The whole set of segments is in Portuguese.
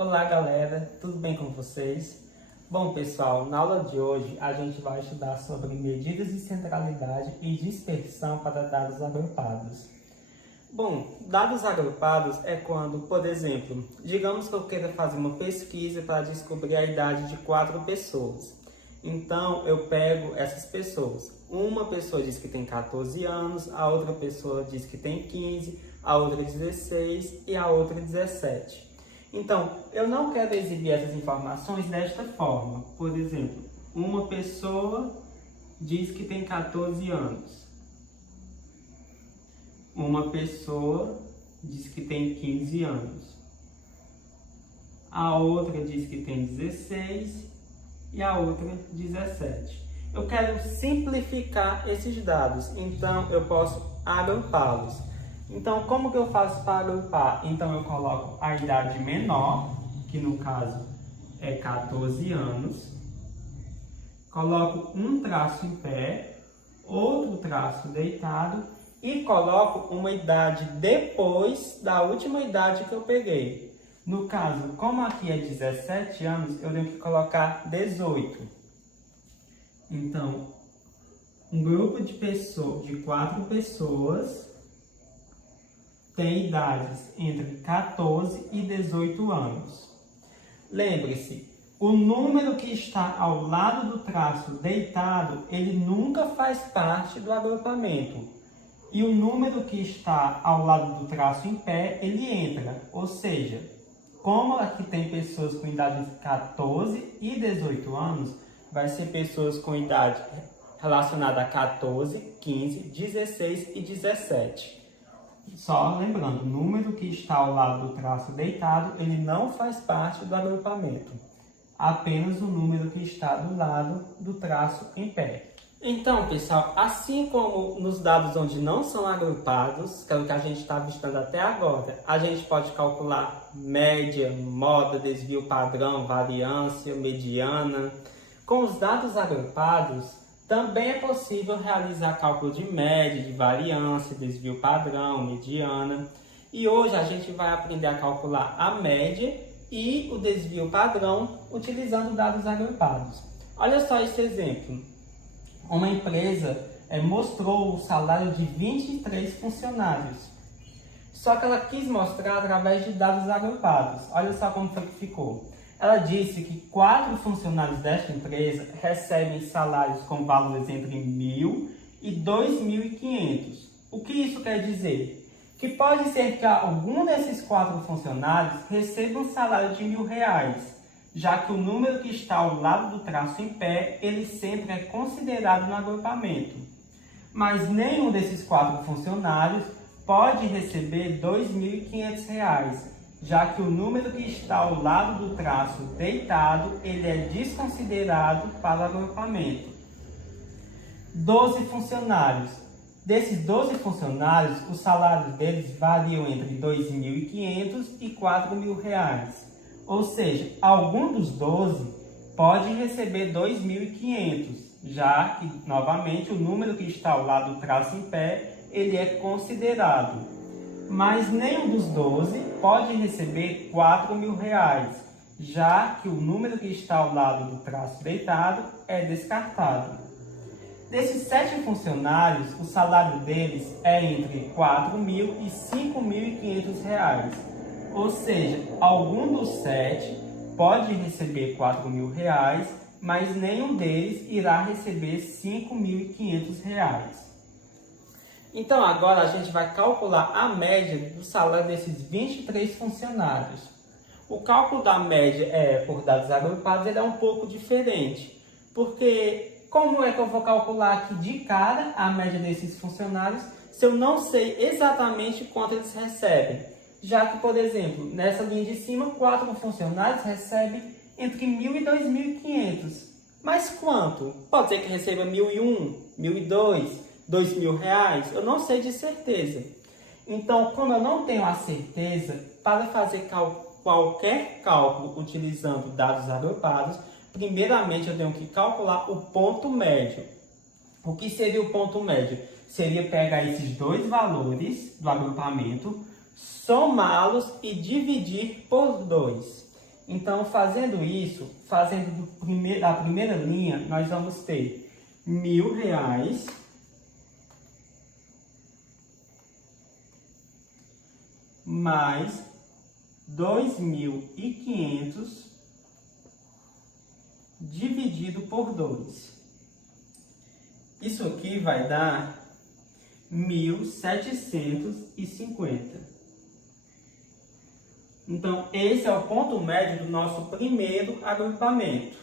Olá galera, tudo bem com vocês? Bom pessoal, na aula de hoje a gente vai estudar sobre medidas de centralidade e dispersão para dados agrupados. Bom, dados agrupados é quando, por exemplo, digamos que eu queira fazer uma pesquisa para descobrir a idade de 4 pessoas. Então eu pego essas pessoas. Uma pessoa diz que tem 14 anos, a outra pessoa diz que tem 15, a outra 16 e a outra 17. Então, eu não quero exibir essas informações desta forma. Por exemplo, uma pessoa diz que tem 14 anos. Uma pessoa diz que tem 15 anos. A outra diz que tem 16 e a outra 17. Eu quero simplificar esses dados, então eu posso agrupá-los. Então, como que eu faço para agrupar? Então, eu coloco a idade menor, que no caso é 14 anos. Coloco um traço em pé, outro traço deitado e coloco uma idade depois da última idade que eu peguei. No caso, como aqui é 17 anos, eu tenho que colocar 18. Então, um grupo de 4 pessoas tem idades entre 14 e 18 anos. Lembre-se, o número que está ao lado do traço deitado, ele nunca faz parte do agrupamento. E o número que está ao lado do traço em pé, ele entra. Ou seja, como aqui tem pessoas com idade de 14 e 18 anos, vai ser pessoas com idade relacionada a 14, 15, 16 e 17. Só lembrando, o número que está ao lado do traço deitado, ele não faz parte do agrupamento. Apenas o número que está do lado do traço em pé. Então, pessoal, assim como nos dados onde não são agrupados, que é o que a gente está vistando até agora, a gente pode calcular média, moda, desvio padrão, variância, mediana. Com os dados agrupados, também é possível realizar cálculo de média, de variância, desvio padrão, mediana. E hoje a gente vai aprender a calcular a média e o desvio padrão utilizando dados agrupados. Olha só esse exemplo. Uma empresa mostrou o salário de 23 funcionários. Só que ela quis mostrar através de dados agrupados. Olha só como foi que ficou. Ela disse que 4 funcionários desta empresa recebem salários com valores entre 1.000 e 2.500. O que isso quer dizer? Que pode ser que algum desses 4 funcionários receba um salário de R$ 1.000, já que o número que está ao lado do traço em pé, ele sempre é considerado no agrupamento. Mas nenhum desses 4 funcionários pode receber R$ 2.500, já que o número que está ao lado do traço deitado, ele é desconsiderado para o agrupamento. 12 funcionários. Desses 12 funcionários, os salários deles variam entre R$ 2.500 e R$ 4.000. Ou seja, algum dos 12 pode receber R$ 2.500, já que, novamente, o número que está ao lado do traço em pé, ele é considerado. Mas nenhum dos 12 pode receber R$ 4.000, já que o número que está ao lado do traço deitado é descartado. Desses 7 funcionários, o salário deles é entre R$ 4.000 e R$ 5.500, ou seja, algum dos 7 pode receber R$ 4.000, mas nenhum deles irá receber R$ 5.500. Então, agora a gente vai calcular a média do salário desses 23 funcionários. O cálculo da média por dados agrupados ele é um pouco diferente, porque como é que eu vou calcular aqui de cara a média desses funcionários se eu não sei exatamente quanto eles recebem? Já que, por exemplo, nessa linha de cima, 4 funcionários recebem entre 1.000 e 2.500. Mas quanto? Pode ser que receba 1.001, 1.002... R$ 2.000, eu não sei de certeza. Então, como eu não tenho a certeza, para fazer qualquer cálculo utilizando dados agrupados, primeiramente eu tenho que calcular o ponto médio. O que seria o ponto médio? Seria pegar esses dois valores do agrupamento, somá-los e dividir por 2. Então, fazendo isso, a primeira linha, nós vamos ter R$ 1.000 mais 2.500 dividido por 2. Isso aqui vai dar 1.750. Então, esse é o ponto médio do nosso primeiro agrupamento.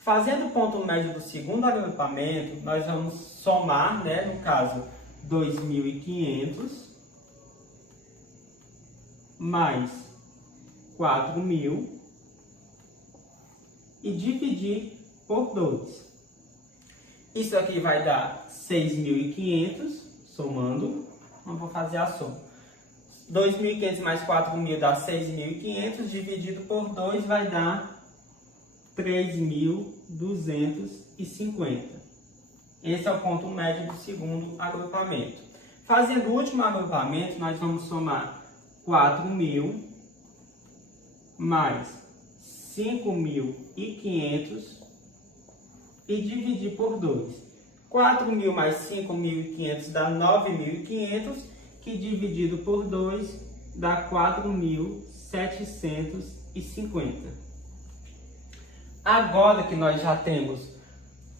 Fazendo o ponto médio do segundo agrupamento, nós vamos somar, no caso, 2.500 mais 4.000 e dividir por 2. Isso aqui vai dar 6.500, somando, vou fazer a soma. 2.500 mais 4.000 dá 6.500, dividido por 2 vai dar 3.250. Esse é o ponto médio do segundo agrupamento. Fazendo o último agrupamento, nós vamos somar 4.000 mais 5.500 e dividir por 2. 4.000 mais 5.500 dá 9.500, que dividido por 2 dá 4.750. Agora que nós já temos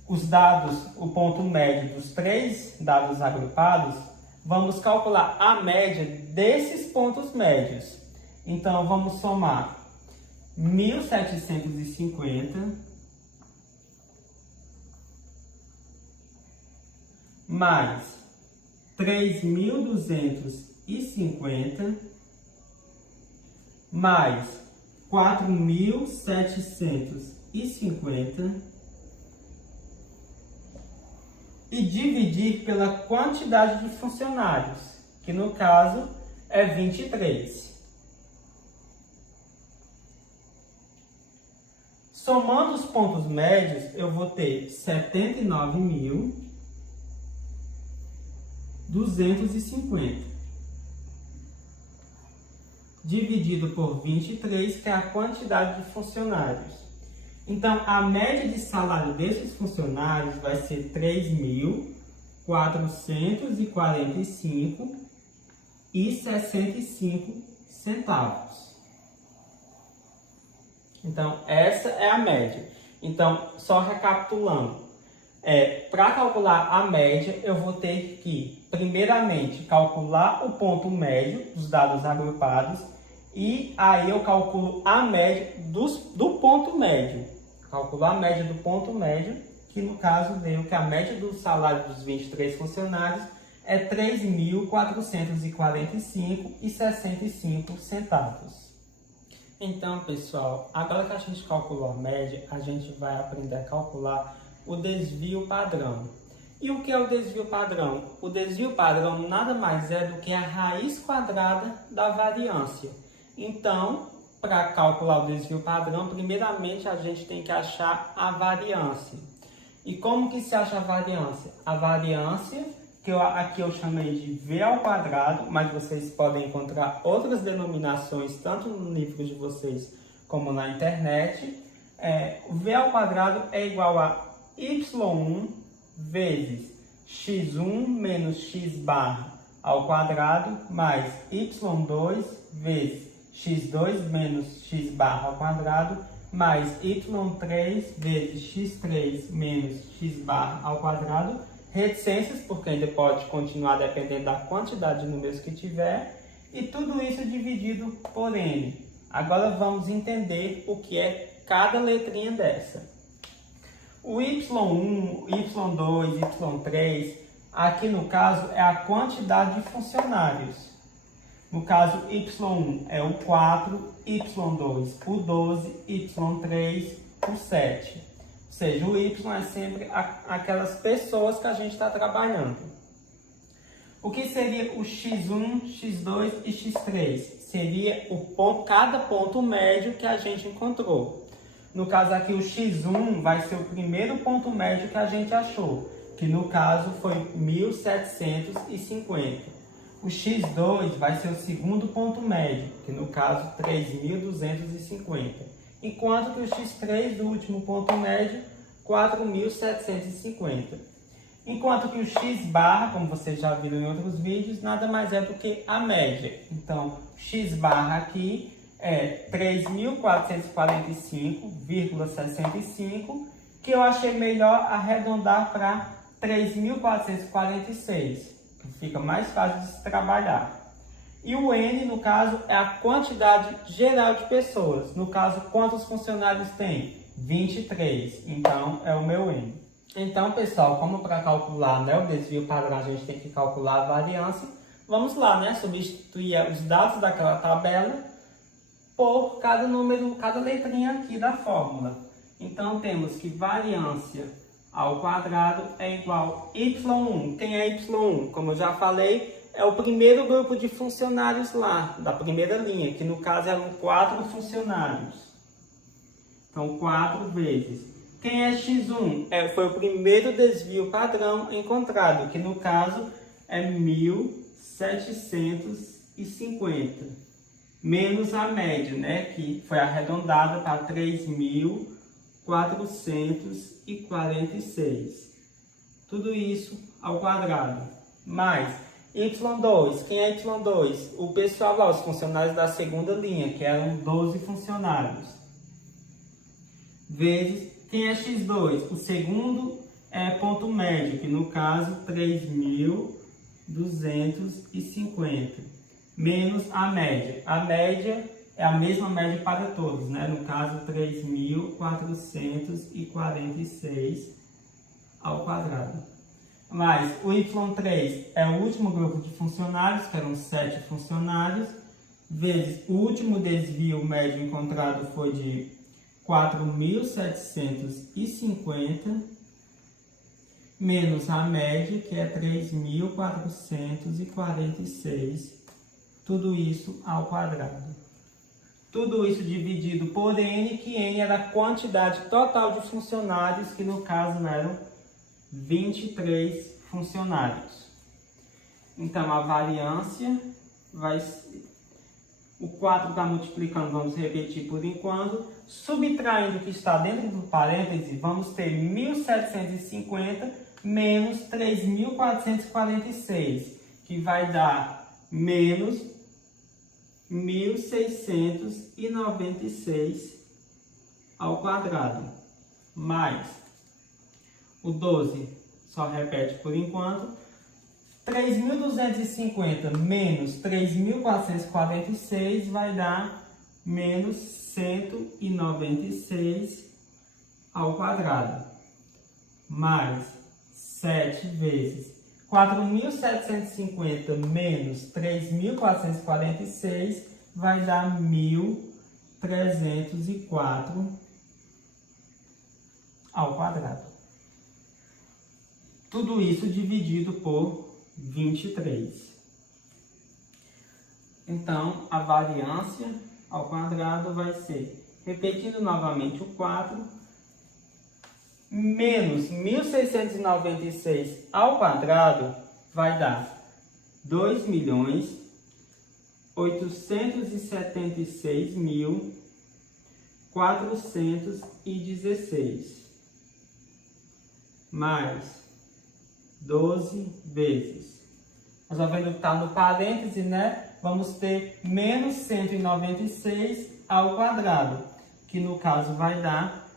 os dados, o ponto médio dos 3 dados agrupados, vamos calcular a média desses pontos médios. Então, vamos somar 1.750 mais 3.250 mais 4.750 e dividir pela quantidade de funcionários, que no caso é 23. Somando os pontos médios, eu vou ter 79.250 dividido por 23, que é a quantidade de funcionários. Então, a média de salário desses funcionários vai ser 3.445,65. Então, essa é a média. Então, só recapitulando. Para calcular a média, eu vou ter que, primeiramente, calcular o ponto médio dos dados agrupados e aí eu calculo a média do ponto médio. Calculo a média do ponto médio, que no caso deu que a média do salário dos 23 funcionários é R$ 3.445,65. Então, pessoal, agora que a gente calculou a média, a gente vai aprender a calcular o desvio padrão. E o que é o desvio padrão? O desvio padrão nada mais é do que a raiz quadrada da variância. Então, para calcular o desvio padrão, primeiramente a gente tem que achar a variância. E como que se acha a variância? A variância, que aqui eu chamei de V ao quadrado, mas vocês podem encontrar outras denominações, tanto no livro de vocês como na internet. V ao quadrado é igual a y1 vezes x1 menos x barra ao quadrado mais y2 vezes x2 menos x barra ao quadrado mais y3 vezes x3 menos x barra ao quadrado. Reticências, porque ainda pode continuar dependendo da quantidade de números que tiver. E tudo isso dividido por n. Agora vamos entender o que é cada letrinha dessa. O y1, y2, y3, aqui no caso é a quantidade de funcionários. No caso, y1 é o 4, y2 o 12, y3 o 7. Ou seja, o y é sempre aquelas pessoas que a gente está trabalhando. O que seria o x1, x2 e x3? Seria cada ponto médio que a gente encontrou. No caso aqui, o x1 vai ser o primeiro ponto médio que a gente achou, que no caso foi 1.750. O x2 vai ser o segundo ponto médio, que no caso 3.250, enquanto que o x3 do último ponto médio, 4.750. Enquanto que o x barra, como vocês já viram em outros vídeos, nada mais é do que a média. Então, x barra aqui é 3.445,65, que eu achei melhor arredondar para 3.446. Fica mais fácil de se trabalhar. E o N, no caso, é a quantidade geral de pessoas. No caso, quantos funcionários tem? 23. Então, é o meu N. Então, pessoal, como para calcular, né, o desvio padrão, a gente tem que calcular a variância. Vamos lá, né? Substituir os dados daquela tabela por cada número, cada letrinha aqui da fórmula. Então, temos que variância ao quadrado é igual a y1. Quem é y1? Como eu já falei, é o primeiro grupo de funcionários lá, da primeira linha, que no caso eram 4 funcionários. Então, 4 vezes. Quem é x1? Foi o primeiro desvio padrão encontrado, que no caso é 1.750. Menos a média, né, que foi arredondada para 3.446. Tudo isso ao quadrado. Mais y2. Quem é y2? O pessoal lá, os funcionários da segunda linha, que eram 12 funcionários. Vezes, quem é x2? O segundo ponto médio, que no caso 3.250. Menos a média. A média é a mesma média para todos, né? No caso, 3.446 ao quadrado. Mas o y3 é o último grupo de funcionários, que eram 7 funcionários, vezes o último desvio médio encontrado foi de 4.750, menos a média, que é 3.446, tudo isso ao quadrado. Tudo isso dividido por N, que N era a quantidade total de funcionários, que no caso eram 23 funcionários. Então, a variância vai ser... O 4 está multiplicando, vamos repetir por enquanto. Subtraindo o que está dentro do parêntese, vamos ter 1.750 menos 3.446, que vai dar menos 1.696 ao quadrado. Mais o 12, só repete por enquanto. 3.250 menos 3.446 vai dar menos 196 ao quadrado. Mais 7 vezes 4.750 menos 3.446 vai dar 1.304 ao quadrado. Tudo isso dividido por 23. Então, a variância ao quadrado vai ser, repetindo novamente o 4, menos 1.696 ao quadrado vai dar 2.876.416 mais 12 vezes. Nós vamos vendo que está no parêntese, né? Vamos ter menos 196 ao quadrado, que no caso vai dar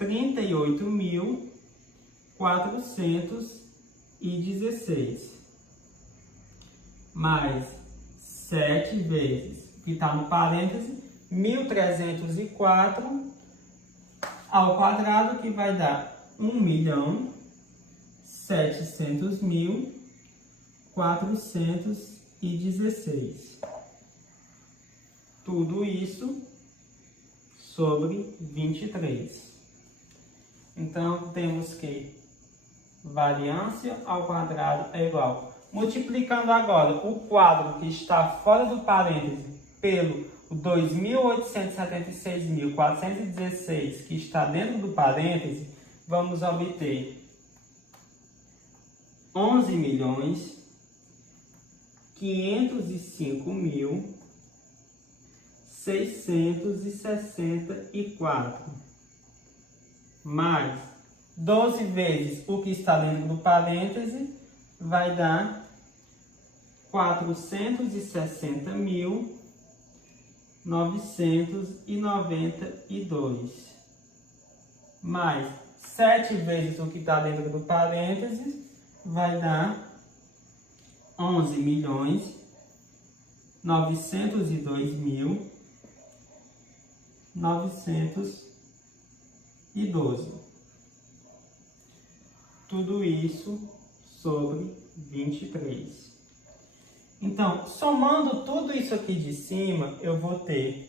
38.416. Mais 7 vezes, que está no parêntese, 1.304 ao quadrado, que vai dar 1.700.416. Tudo isso sobre 23. Então, temos que variância ao quadrado é igual. Multiplicando agora o quadro que está fora do parêntese pelo 2.876.416 que está dentro do parêntese, vamos obter 11.500.000 505.664 mais 12 vezes o que está dentro do parêntese vai dar 460.992 mais 7 vezes o que está dentro do parêntese vai dar 11.902.912. Tudo isso sobre 23. Então, somando tudo isso aqui de cima, eu vou ter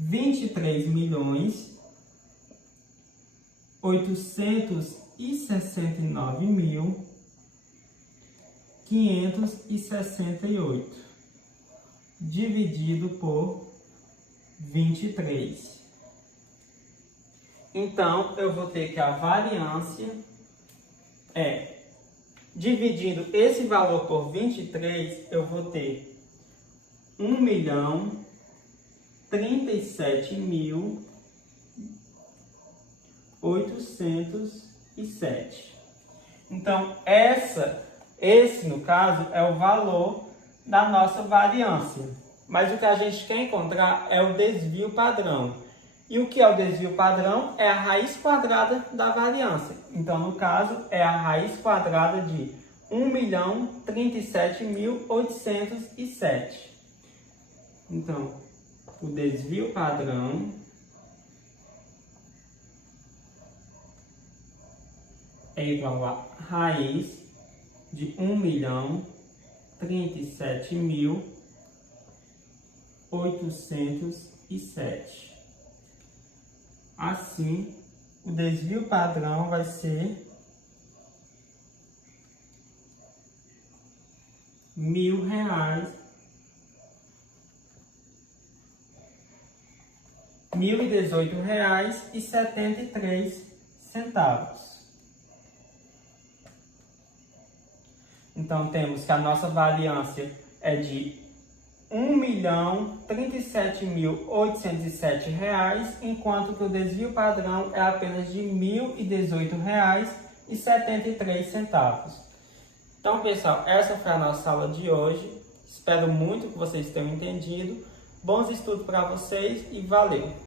23.869.568 dividido por 23. Então, eu vou ter que a variância é, dividindo esse valor por 23, eu vou ter 1.037.807. Então, esse, no caso, é o valor da nossa variância. Mas o que a gente quer encontrar é o desvio padrão. E o que é o desvio padrão? É a raiz quadrada da variância. Então, no caso, é a raiz quadrada de 1.037.807. Então, o desvio padrão é igual a raiz de 1.037.807. Assim, o desvio padrão vai ser R$ 1.018,73. Então, temos que a nossa variância é de R$ 1.037.807, enquanto que o desvio padrão é apenas de R$ 1.018,73. Então, pessoal, essa foi a nossa aula de hoje. Espero muito que vocês tenham entendido. Bons estudos para vocês e valeu!